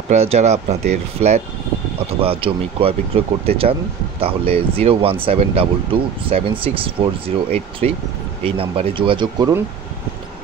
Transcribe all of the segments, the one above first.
আপনারা যারা আপনাদের ফ্ল্যাট অথবা জমি ক্রয় বিক্রয় করতে চান তাহলে 01722764083 এই নাম্বারে যোগাযোগ করুন।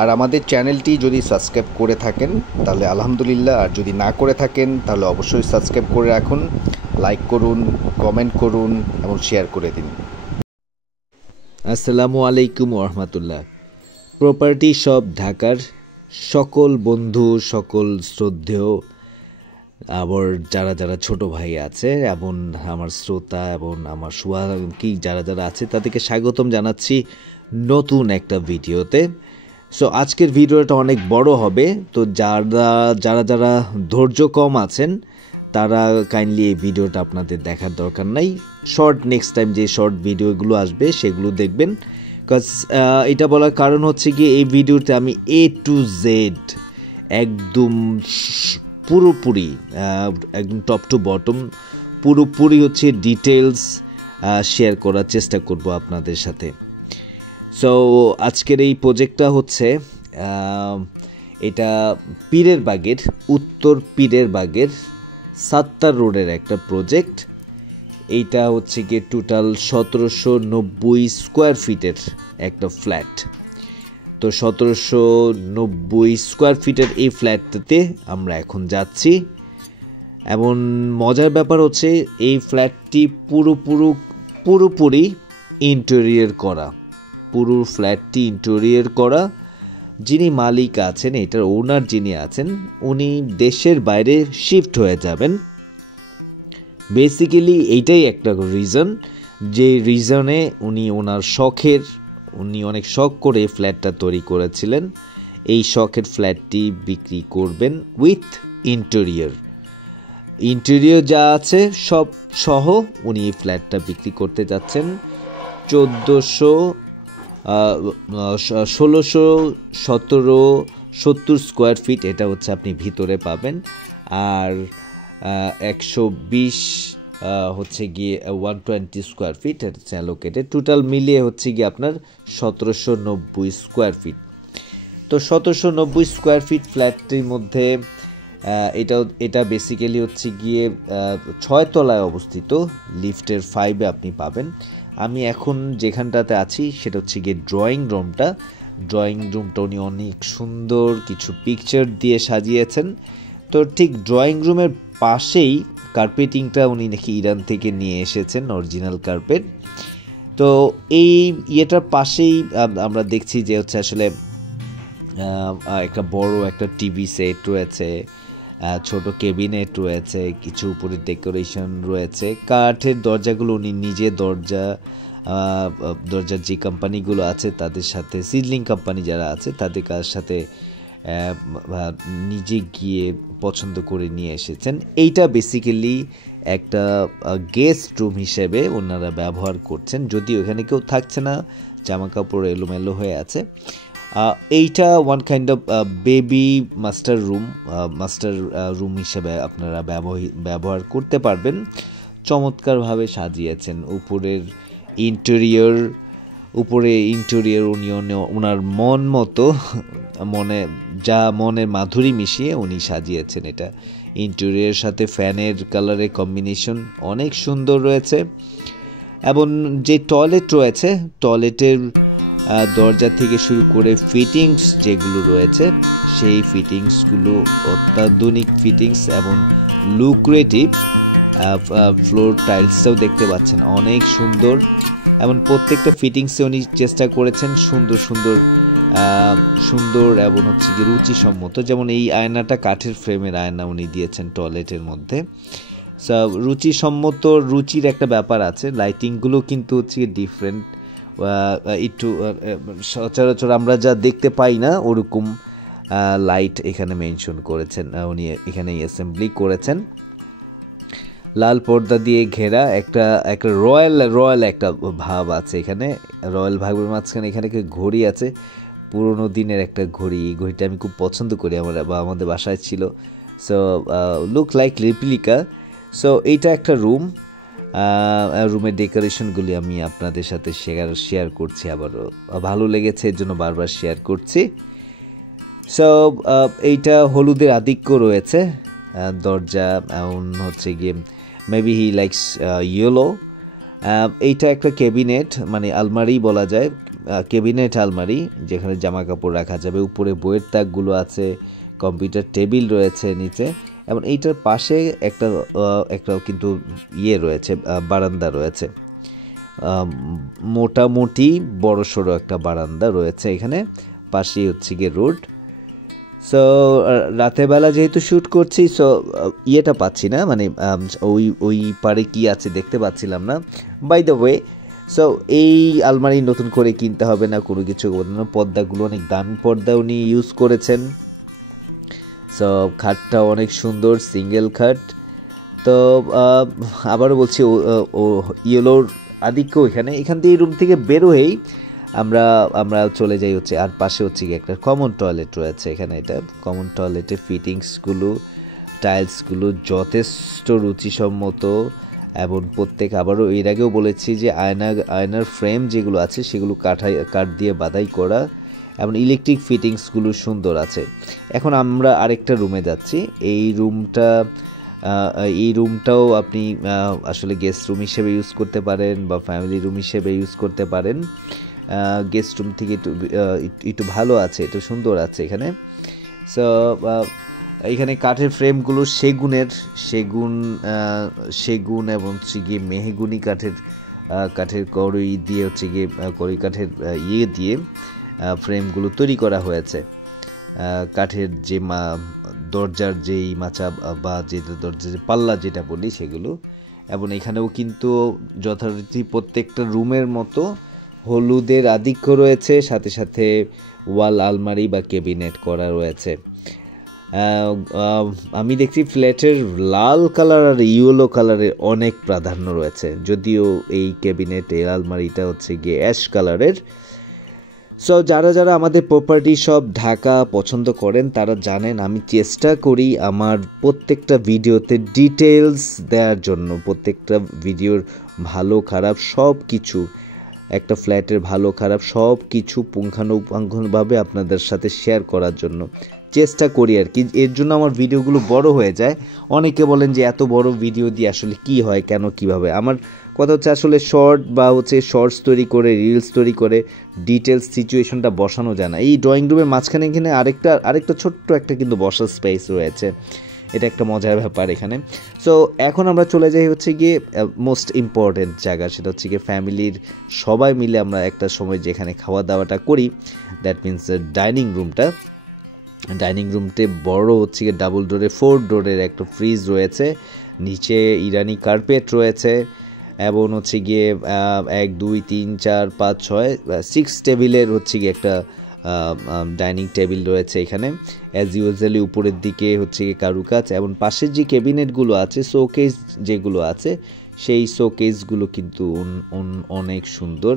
আর আমাদের চ্যানেলটি যদি সাবস্ক্রাইব করে থাকেন তাহলে আলহামদুলিল্লাহ, আর যদি না করে থাকেন তাহলে অবশ্যই সাবস্ক্রাইব করে রাখুন, লাইক করুন, কমেন্ট করুন এবং শেয়ার করে দিন। আসসালামু আলাইকুম রহমতুল্লাহ। প্রপার্টি শপ ঢাকার সকল বন্ধু, সকল শ্রদ্ধেয়, আবার যারা যারা ছোট ভাই আছে এবং আমার শ্রোতা এবং আমার শুভাকাঙ্ক্ষী যারা যারা আছে তাদেরকে স্বাগতম জানাচ্ছি নতুন একটা ভিডিওতে। সো আজকের ভিডিওটা অনেক বড় হবে, তো যারা যারা যারা ধৈর্য কম আছেন তারা কাইন্ডলি এই ভিডিওটা আপনাদের দেখার দরকার নাই। শর্ট নেক্সট টাইম যে শর্ট ভিডিওগুলো আসবে সেগুলো দেখবেন। বিকজ এটা বলার কারণ হচ্ছে কি, এই ভিডিওতে আমি A to Z একদম পুরোপুরি একদম টপ টু বটম পুরোপুরি হচ্ছে ডিটেলস শেয়ার করার চেষ্টা করব আপনাদের সাথে। সো আজকের এই প্রজেক্টটা হচ্ছে এটা পীরের বাগের, উত্তর পীরের বাগের সাত্তার রোডের একটা প্রজেক্ট। এইটা হচ্ছে গিয়ে টোটাল 1790 স্কোয়ার ফিটের একটা ফ্ল্যাট। তো 1790 স্কোয়ার ফিটের এই ফ্ল্যাটটাতে আমরা এখন যাচ্ছি। এমন মজার ব্যাপার হচ্ছে এই ফ্ল্যাটটি পুরোপুরি ইন্টেরিয়র করা, পুরো ফ্ল্যাটটি ইন্টেরিয়র করা। যিনি মালিক আছেন, এটার ওনার যিনি আছেন, উনি দেশের বাইরে শিফট হয়ে যাবেন। বেসিক্যালি এইটাই একটা রিজন, যে রিজনে উনি অনেক শখ করে ফ্ল্যাটটা তৈরি করেছিলেন। এই শখের ফ্ল্যাটটি বিক্রি করবেন উইথ ইন্টেরিয়র যা আছে সব সহ উনি এই ফ্ল্যাটটা বিক্রি করতে যাচ্ছেন 1670 স্কোয়ার ফিট। এটা হচ্ছে আপনি ভিতরে পাবেন, আর 120 হচ্ছে গিয়ে 120 স্কোয়ার ফিট এটা হচ্ছে অ্যালোকেটেড। টোটাল মিলিয়ে হচ্ছে গিয়ে আপনার 1790 স্কোয়ার ফিট। তো 1790 স্কোয়ার ফিট ফ্ল্যাটটির মধ্যে এটা বেসিক্যালি হচ্ছে গিয়ে 6 তলায় অবস্থিত, লিফটের 5-এ আপনি পাবেন। আমি এখন যেখানটাতে আছি সেটা হচ্ছে গিয়ে ড্রয়িং রুমটা উনি অনেক সুন্দর কিছু পিকচার দিয়ে সাজিয়েছেন। তো ঠিক ড্রয়িং রুমের পাশেই কার্পেটিংটা উনি নাকি ইরান থেকে নিয়ে এসেছেন, অরিজিনাল কার্পেট। তো এই ইয়েটার পাশেই আমরা দেখছি যে হচ্ছে আসলে একটা বড় একটা টিভি সেট রয়েছে, ছোট ক্যাবিনেট রয়েছে, কিছু উপরে ডেকোরেশন রয়েছে, কাঠের দরজাগুলো উনি নিজে দরজার যে কোম্পানিগুলো আছে তাদের সাথে, সিডলিং কোম্পানি যারা আছে তাদের সাথে নিজে গিয়ে পছন্দ করে নিয়ে এসেছেন। এইটা বেসিক্যালি একটা গেস্ট রুম হিসেবে ওনারা ব্যবহার করছেন, যদিও এখানে কেউ থাকছে না, জামা কাপড় এলোমেলো হয়ে আছে। এইটা one kind of baby master room হিসেবে আপনারা ব্যবহার করতে পারবেন। চমৎকারভাবে সাজিয়েছেন উপরে ইন্টেরিয়র উনি ওনার মন মতো মনের মাধুরী মিশিয়ে উনি সাজিয়েছেন। এটা ইন্টেরিয়রের সাথে ফ্যানের কালারের কম্বিনেশন অনেক সুন্দর রয়েছে। এবং যে টয়লেট রয়েছে, টয়লেটের দরজা থেকে শুরু করে ফিটিংস যেগুলো রয়েছে সেই ফিটিংসগুলো অত্যাধুনিক ফিটিংস এবং লুক্রেটিভ। ফ্লোর টাইলসটাও দেখতে পাচ্ছেন অনেক সুন্দর, এবং প্রত্যেকটা ফিটিংসে উনি চেষ্টা করেছেন সুন্দর এবং হচ্ছে কি রুচিসম্মত। যেমন এই আয়নাটা কাঠের ফ্রেমের আয়না উনি দিয়েছেন টয়লেটের মধ্যে। রুচির একটা ব্যাপার আছে। লাইটিংগুলো কিন্তু হচ্ছে ডিফারেন্ট, একটু সচরাচর আমরা যা দেখতে পাই না ওরকম লাইট এখানে মেনশন করেছেন, উনি এখানে অ্যাসেম্বলি করেছেন। লাল পর্দা দিয়ে ঘেরা একটা রয়্যাল একটা ভাব আছে এখানে। রয়্যাল ভাবের মাঝখানে এখানে একটা ঘড়ি আছে, পুরোনো দিনের একটা ঘড়ি। এই ঘড়িটা আমি খুব পছন্দ করি, আমাদের বাসায় ছিল। So look like replica. So এইটা একটা রুমের ডেকোরেশনগুলি আমি আপনাদের সাথে শেয়ার করছি, আবারও ভালো লেগেছে এর জন্য বারবার শেয়ার করছি। সো এইটা হলুদের আধিক্য রয়েছে দরজা, এমন হচ্ছে গিয়ে মেবি হি লাইকস ইয়েলো। এইটা একটা ক্যাবিনেট, মানে আলমারি বলা যায়, ক্যাবিনেট আলমারি যেখানে জামা কাপড় রাখা যাবে। উপরে বইয়ের তাকগুলো আছে, কম্পিউটার টেবিল রয়েছে নিচে, এবং এইটার পাশে একটা কিন্তু রয়েছে, বারান্দা রয়েছে, মোটামুটি বড়সড় একটা বারান্দা রয়েছে এখানে। পাশেই হচ্ছে গিয়ে রোড। সো রাতের বেলা যেহেতু শ্যুট করছি, সো ইয়েটা পাচ্ছি না, মানে ওই পারে কি আছে দেখতে পাচ্ছিলাম না। বাই দ্য ওয়ে, সো এই আলমারি নতুন করে কিনতে হবে না, কোনো কিছু পর্দাগুলো অনেক দামি পর্দা উনি ইউজ করেছেন। সো খাটটা অনেক সুন্দর, সিঙ্গেল খাট। তো আবারও বলছি, ও ইয়েলোর আধিক্য এখান থেকে, এই রুম থেকে বেরোয়েই আমরা চলে যাই হচ্ছে, আর পাশে হচ্ছে কি একটা কমন টয়লেট রয়েছে এখানে। এটা কমন টয়লেটের ফিটিংসগুলো, টাইলসগুলো যথেষ্ট রুচিসম্মত, এবং আবারও এর আগেও বলেছি যে আয়নার ফ্রেম যেগুলো আছে সেগুলো কাঠ দিয়ে বাধাই করা, এবং ইলেকট্রিক ফিটিংসগুলো সুন্দর আছে। এখন আমরা আরেকটা রুমে যাচ্ছি। এই রুমটাও আপনি আসলে গেস্ট রুম হিসেবে ইউজ করতে পারেন বা ফ্যামিলি রুম হিসেবে ইউজ করতে পারেন। গেস্ট রুম থেকে একটু ভালো আছে, একটু সুন্দর আছে এখানে। সো এখানে কাঠের ফ্রেমগুলো সেগুন এবং হচ্ছে গিয়ে মেহগুনি কাঠের কড়ই দিয়ে হচ্ছে গিয়ে কড়ই কাঠের দিয়ে ফ্রেমগুলো তৈরি করা হয়েছে। কাঠের যে দরজার যেই মাচা বা যে দরজার পাল্লা যেটা বলি সেগুলো, এবং এখানেও কিন্তু যথারীতি প্রত্যেকটা রুমের মতো হলুদের আধিক্য রয়েছে, সাথে সাথে ওয়াল আলমারি বা ক্যাবিনেট করা রয়েছে। আমি দেখছি ফ্ল্যাটের লাল কালার আর ইয়েলো কালারের অনেক প্রাধান্য রয়েছে, যদিও এই ক্যাবিনেট এই আলমারিটা হচ্ছে গিয়ে অ্যাশ কালারের। সো যারা আমাদের প্রপার্টি সব ঢাকা পছন্দ করেন তারা জানেন আমি চেষ্টা করি আমার প্রত্যেকটা ভিডিওতে ডিটেলস দেওয়ার জন্য, প্রত্যেকটা ভিডিওর ভালো খারাপ সব কিছু, একটা ফ্ল্যাটের ভালো খারাপ সব কিছু পুঙ্খানুপুঙ্খভাবে আপনাদের সাথে শেয়ার করার জন্য চেষ্টা করি আর কি। এর জন্য আমার ভিডিওগুলো বড় হয়ে যায়। অনেকে বলেন যে এত বড় ভিডিও দিয়ে আসলে কি হয়, কেন, কিভাবে। আমার কথা হচ্ছে আসলে শর্টস তৈরি করে, রিলস তৈরি করে ডিটেলস সিচুয়েশনটা বসানো যায় না। এই ড্রয়িং রুমের মাঝখানে এখানে আরেকটা ছোট্ট একটা কিন্তু বসার স্পেস রয়েছে, এটা একটা মজার ব্যাপার এখানে। সো এখন আমরা চলে যাই হচ্ছে গিয়ে মোস্ট ইম্পর্টেন্ট জায়গা, সেটা হচ্ছে গিয়ে ফ্যামিলির সবাই মিলে আমরা একটা সময় যেখানে খাওয়া দাওয়াটা করি, দ্যাট মিনস ডাইনিং রুমতে বড় হচ্ছে গিয়ে ডাবল ডোরের 4 ডোরের একটা ফ্রিজ রয়েছে, নিচে ইরানি কার্পেট রয়েছে, এবং হচ্ছে গিয়ে 1 2 3 4 5 6 6 টেবিলের হচ্ছে গিয়ে একটা ডাইনিং টেবিল রয়েছে এখানে। অ্যাজ ইউজুয়ালি উপরের দিকে হচ্ছে গিয়ে কারুকাজ, এবং পাশের যে ক্যাবিনেটগুলো আছে, শোকেস যেগুলো আছে, সেই শোকেসগুলো কিন্তু অনেক সুন্দর।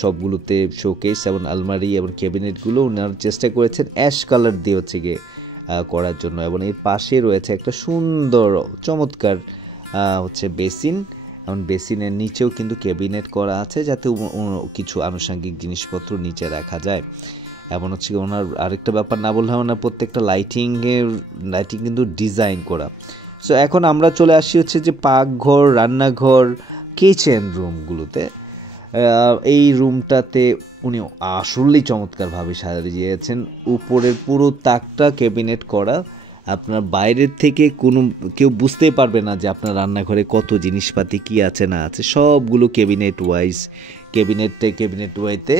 সবগুলোতে শোকেস এবং আলমারি এবং ক্যাবিনেটগুলো ওনারা চেষ্টা করেছেন অ্যাশ কালার দিয়ে হচ্ছে গিয়ে করার জন্য, এবং এর পাশে রয়েছে একটা সুন্দর চমৎকার হচ্ছে বেসিন, এবং বেসিনের নিচেও কিন্তু ক্যাবিনেট করা আছে যাতে কিছু আনুষঙ্গিক জিনিসপত্র নিচে রাখা যায়। এবং হচ্ছে ওনার আরেকটা ব্যাপার না বললে ওনার প্রত্যেকটা লাইটিং কিন্তু ডিজাইন করা। সো এখন আমরা চলে আসি হচ্ছে যে পাকঘর, রান্নাঘর, কিচেন রুমগুলোতে। এই রুমটাতে উনি আসলেই চমৎকারভাবে সাজিয়েছেন। উপরের পুরো তাকটা ক্যাবিনেট করা, আপনার বাইরের থেকে কেউ বুঝতেই পারবে না যে আপনার রান্নাঘরে কত জিনিসপাতি কি আছে না আছে, সবগুলো ক্যাবিনেট ওয়াইতে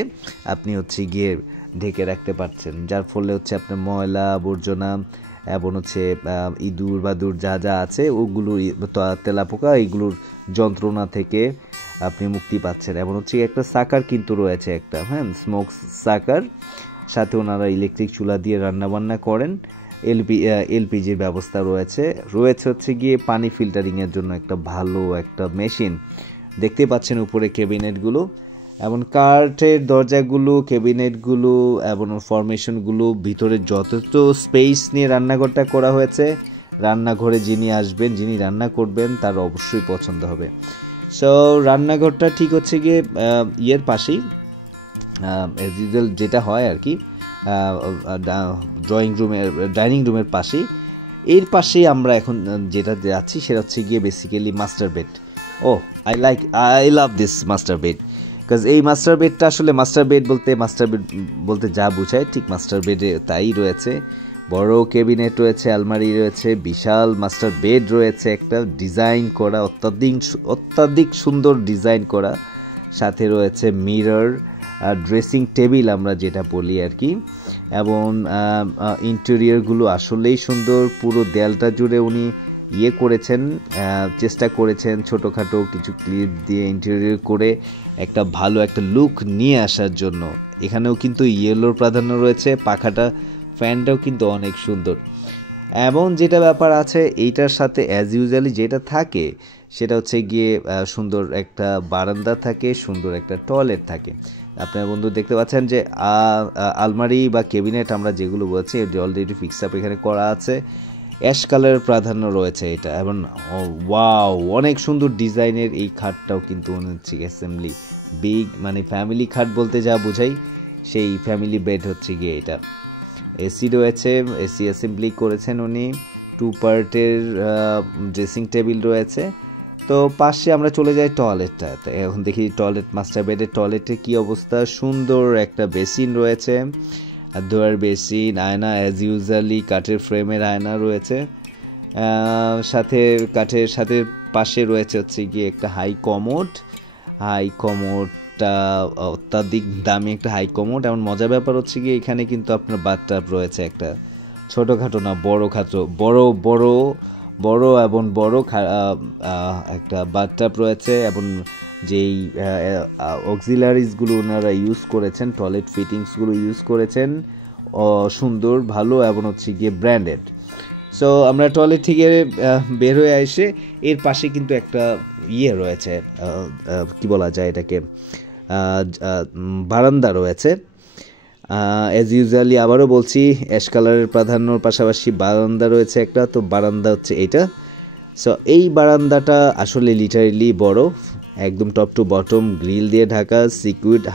আপনি হচ্ছে গিয়ে ঢেকে রাখতে পারছেন, যার ফলে হচ্ছে আপনার ময়লা আবর্জনা এবং হচ্ছে ইঁদুর বাদুর যা আছে ওগুলো, তেলাপোকা, এইগুলোর যন্ত্রণা থেকে আপনি মুক্তি পাচ্ছেন। এবং হচ্ছে একটা সাকার কিন্তু রয়েছে, একটা স্মোক সাকার, সাথে ওনারা ইলেকট্রিক চুলা দিয়ে রান্নাবান্না করেন। এলপিজির ব্যবস্থা রয়েছে হচ্ছে গিয়ে পানি ফিল্টারিংয়ের জন্য একটা ভালো একটা মেশিন। দেখতে পাচ্ছেন উপরে ক্যাবিনেটগুলো, এবং কাঠের দরজাগুলো, ক্যাবিনেটগুলো এবং ফরমেশনগুলো, ভিতরে যথেষ্ট স্পেস নিয়ে রান্নাঘরটা করা হয়েছে। রান্নাঘরে যিনি আসবেন, যিনি রান্না করবেন, তার অবশ্যই পছন্দ হবে। সো রান্নাঘরটা ঠিক হচ্ছে গিয়ে ইয়ের পাশেই, যেটা হয় আর কি, ড্রয়িং রুমের ডাইনিং রুমের পাশেই। এর পাশেই আমরা এখন যেটা যাচ্ছি সেটা হচ্ছে গিয়ে basically master bed. I love this master bed, because এই মাস্টার বেডটা আসলে মাস্টার বেড বলতে যা বোঝায় ঠিক মাস্টার বেডে তাই রয়েছে। বড় ক্যাবিনেট রয়েছে, আলমারি রয়েছে, বিশাল মাস্টার বেড রয়েছে, একটা ডিজাইন করা অত্যাধিক সুন্দর ডিজাইন করা, সাথে রয়েছে মিরর, ড্রেসিং টেবিল আমরা যেটা বলি আর কি, এবং ইন্টেরিয়রগুলো আসলেই সুন্দর। পুরো দেয়ালটা জুড়ে উনি চেষ্টা করেছেন ছোটোখাটো কিছু ক্লিপ দিয়ে ইন্টেরিয়র করে একটা ভালো একটা লুক নিয়ে আসার জন্য। এখানেও কিন্তু ইয়েলোর প্রাধান্য রয়েছে, ফ্যানটাও কিন্তু অনেক সুন্দর। এবং যেটা ব্যাপার আছে এইটার সাথে অ্যাজ ইউজুয়ালি যেটা থাকে সেটা হচ্ছে গিয়ে সুন্দর একটা বারান্দা থাকে, সুন্দর একটা টয়লেট থাকে। আপনার বন্ধু দেখতে পাচ্ছেন যে আলমারি বা ক্যাবিনেট আমরা যেগুলো বলছি অলরেডি ফিক্স আপ এখানে করা আছে, অ্যাশ কালারের প্রাধান্য রয়েছে এটা। এবং ওয়াও, অনেক সুন্দর ডিজাইনের এই খাটটাও কিন্তু হচ্ছে অ্যাসেম্বলি বিগ, মানে ফ্যামিলি খাট বলতে যা বোঝাই সেই ফ্যামিলি বেড হচ্ছে গিয়ে এটা। এসি রয়েছে, এসি অ্যাসেম্বলি করেছেন উনি। 2 পার্টের ড্রেসিং টেবিল রয়েছে। তো পাশে আমরা চলে যাই টয়লেটটাতে। এখন দেখি মাস্টার বেডের টয়লেটের কী অবস্থা। সুন্দর একটা বেসিন রয়েছে, ধোয়ার বেসিন, আয়না অ্যাজ ইউজুয়ালি কাঠের ফ্রেমের আয়না রয়েছে, কাঠের সাথে পাশে রয়েছে হচ্ছে গিয়ে একটা হাই কমোডটা অত্যাধিক দামি একটা হাই কমোড। এমন মজার ব্যাপার হচ্ছে গিয়ে এখানে কিন্তু আপনার বাথটাব রয়েছে, একটা ছোটোখাটো না বড় এবং বড় একটা বাথটাব রয়েছে। এবং যেই অক্সিলারিজগুলো ওনারা ইউজ করেছেন, টয়লেট ফিটিংসগুলো ইউজ করেছেন সুন্দর ভালো এবং হচ্ছে গিয়ে ব্র্যান্ডেড। সো আমরা টয়লেট থেকে বের হয়ে এসে এর পাশে কিন্তু একটা রয়েছে, কি বলা যায় এটাকে, বারান্দা রয়েছে। অ্যাজ ইউজুয়ালি আবারও বলছি অ্যাশ কালারের প্রাধান্যর পাশাপাশি বারান্দা রয়েছে একটা। তো বারান্দা হচ্ছে এইটা। সো এই বারান্দাটা আসলে লিটারেলি বড়, একদম টপ টু বটম গ্রিল দিয়ে ঢাকা,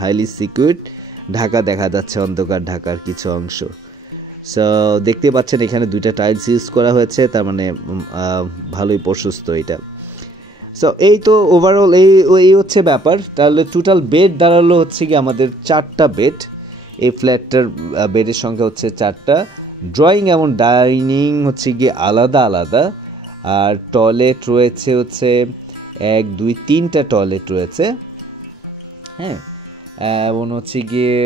হাইলি সিকিউরড ঢাকা, দেখা যাচ্ছে অন্ধকার ঢাকার কিছু অংশ। সো দেখতে পাচ্ছেন এখানে 2টা টাইলস ইউজ করা হয়েছে, তার মানে ভালোই প্রশস্ত এটা। সো এই তো ওভারঅল এই হচ্ছে ব্যাপার। তাহলে টোটাল বেড দাঁড়ালো হচ্ছে কি আমাদের 4টা বেড। এই ফ্ল্যাটটার বেডের সংখ্যা হচ্ছে 4টা। ড্রয়িং এবং ডাইনিং হচ্ছে গিয়ে আলাদা আলাদা, আর টয়লেট রয়েছে হচ্ছে 1 2 3টা টয়লেট রয়েছে। হ্যাঁ, এবং হচ্ছে গিয়ে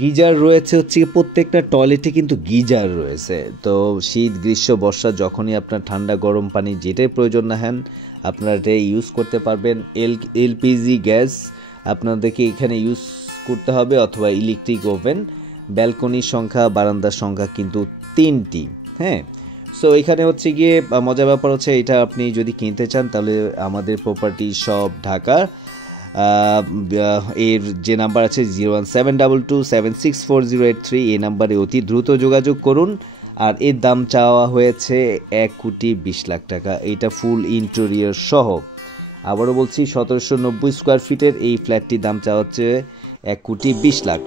গিজার রয়েছে হচ্ছে প্রত্যেকটা টয়লেটে কিন্তু গিজার রয়েছে। তো শীত গ্রীষ্ম বর্ষা যখনই আপনার ঠান্ডা গরম পানি যেটাই প্রয়োজন না হন আপনারা এটা ইউজ করতে পারবেন। এলপিজি গ্যাস আপনাদেরকে এখানে ইউজ করতে হবে, অথবা ইলেকট্রিক ওভেন। ব্যালকনির সংখ্যা, বারান্দার সংখ্যা কিন্তু 3টি। হ্যাঁ, সো এখানে হচ্ছে গিয়ে মজার ব্যাপার হচ্ছে এটা আপনি যদি কিনতে চান তাহলে আমাদের প্রপার্টি শপ ঢাকা এর যে নাম্বার আছে 01722764083, এই নাম্বারে অতি দ্রুত যোগাযোগ করুন। আর এর দাম চাওয়া হয়েছে 1,20,00,000 টাকা, এইটা ফুল ইন্টেরিয়র সহ। আবারও বলছি 1790 স্কোয়ার ফিটের এই ফ্ল্যাটটির দাম চাওয়া হচ্ছে 1,20,00,000।